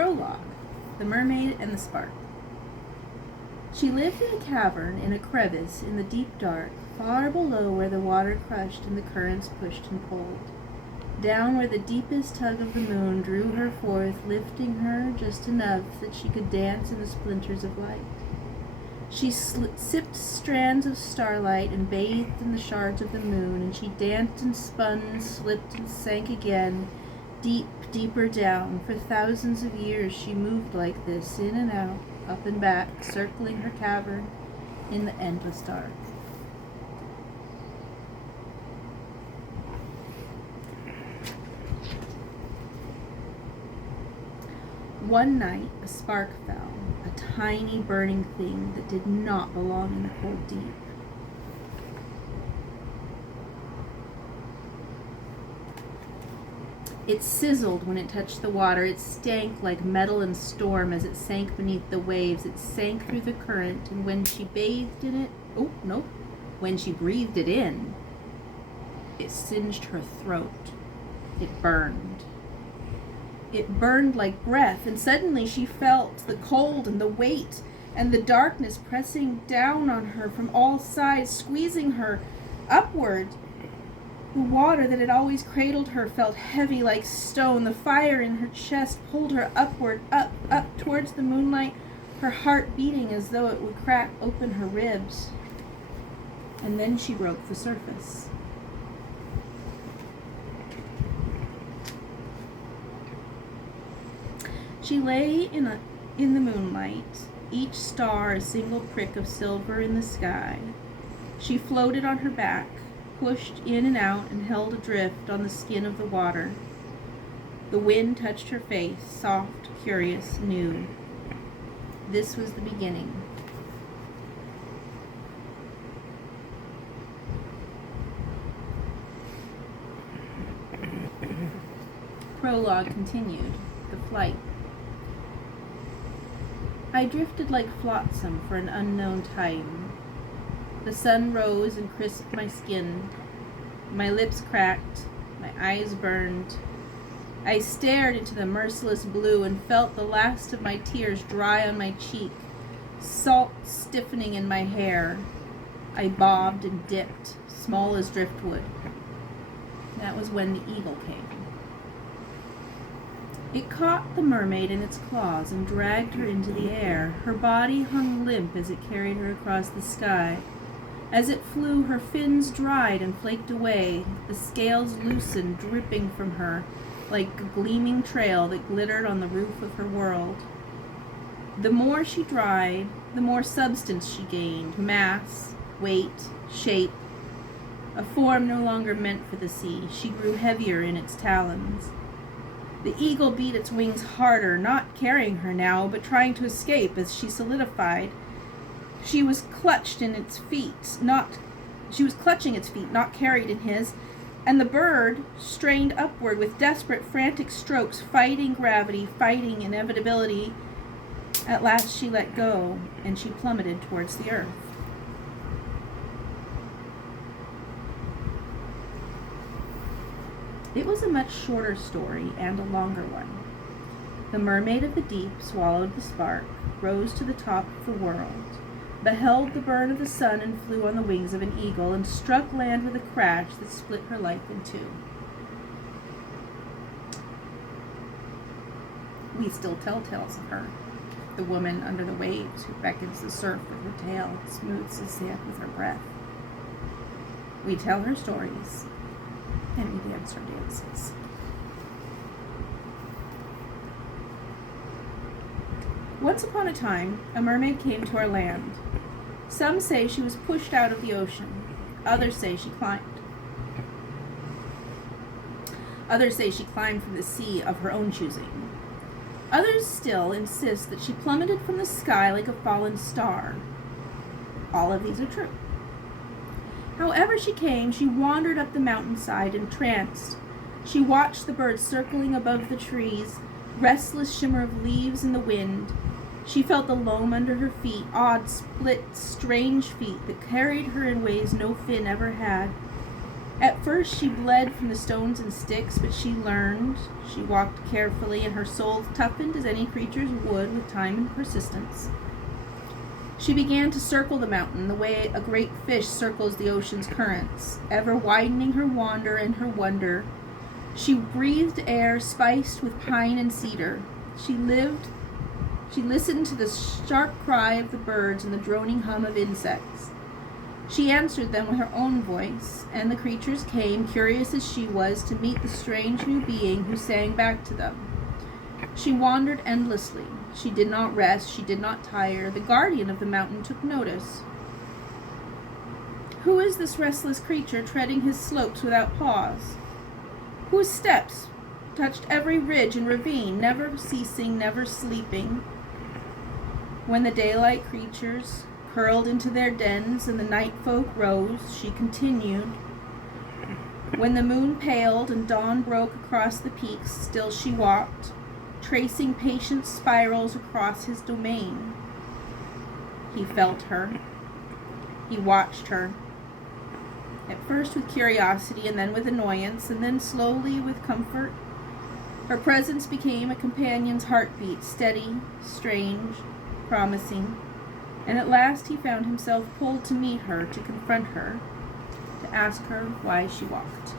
Prologue, The Mermaid and the Spark. She lived in a cavern in a crevice in the deep dark, far below where the water crushed and the currents pushed and pulled. Down where the deepest tug of the moon drew her forth, lifting her just enough that she could dance in the splinters of light. She sipped strands of starlight and bathed in the shards of the moon, and she danced and spun and slipped and sank again, deeper down. For thousands of years she moved like this, in and out, up and back, circling her cavern in the endless dark. One night a spark fell, a tiny burning thing that did not belong in the cold deep. It sizzled when it touched the water. It stank like metal and storm as it sank beneath the waves. It sank through the current, and when she bathed in it, when she breathed it in, it singed her throat. It burned. It burned like breath, and suddenly she felt the cold and the weight and the darkness pressing down on her from all sides, squeezing her upward. The water that had always cradled her felt heavy like stone. The fire in her chest pulled her upward, up towards the moonlight, her heart beating as though it would crack open her ribs. And then she broke the surface. She lay in the moonlight, each star a single prick of silver in the sky. She floated on her back, pushed in and out and held adrift on the skin of the water. The wind touched her face, soft, curious, new. This was the beginning. Prologue continued. The flight. I drifted like flotsam for an unknown time. The sun rose and crisped my skin. My lips cracked. My eyes burned. I stared into the merciless blue and felt the last of my tears dry on my cheek, salt stiffening in my hair. I bobbed and dipped, small as driftwood. That was when the eagle came. It caught the mermaid in its claws and dragged her into the air. Her body hung limp as it carried her across the sky. As it flew, her fins dried and flaked away, the scales loosened, dripping from her like a gleaming trail that glittered on the roof of her world. The more she dried, the more substance she gained, mass, weight, shape, a form no longer meant for the sea. She grew heavier in its talons. The eagle beat its wings harder, not carrying her now, but trying to escape as she solidified. She was clutching its feet, not carried in his, and the bird strained upward with desperate, frantic strokes, fighting gravity, fighting inevitability. At last she let go, and she plummeted towards the earth. It was a much shorter story and a longer one. The mermaid of the deep swallowed the spark, rose to the top of the world, beheld the burn of the sun and flew on the wings of an eagle, and struck land with a crash that split her life in two. We still tell tales of her, the woman under the waves who beckons the surf with her tail, smooths the sand with her breath. We tell her stories, and we dance her dances. Once upon a time, a mermaid came to our land. Some say she was pushed out of the ocean. Others say she climbed. Others say she climbed from the sea of her own choosing. Others still insist that she plummeted from the sky like a fallen star. All of these are true. However she came, she wandered up the mountainside entranced. She watched the birds circling above the trees, restless shimmer of leaves in the wind. She felt the loam under her feet, odd, split, strange feet that carried her in ways no fin ever had. At first she bled from the stones and sticks, but she learned. She walked carefully, and her soul toughened as any creature's would with time and persistence. She began to circle the mountain the way a great fish circles the ocean's currents, ever widening her wander and her wonder. She breathed air spiced with pine and cedar. She listened to the sharp cry of the birds and the droning hum of insects. She answered them with her own voice, and the creatures came, curious as she was, to meet the strange new being who sang back to them. She wandered endlessly. She did not rest. She did not tire. The guardian of the mountain took notice. Who is this restless creature treading his slopes without pause? Whose steps touched every ridge and ravine, never ceasing, never sleeping? When the daylight creatures curled into their dens and the night folk rose, she continued. When the moon paled and dawn broke across the peaks, still she walked, tracing patient spirals across his domain. He felt her. He watched her. At first with curiosity, and then with annoyance, and then slowly with comfort. Her presence became a companion's heartbeat, steady, strange, promising. And at last he found himself pulled to meet her, to confront her, to ask her why she walked.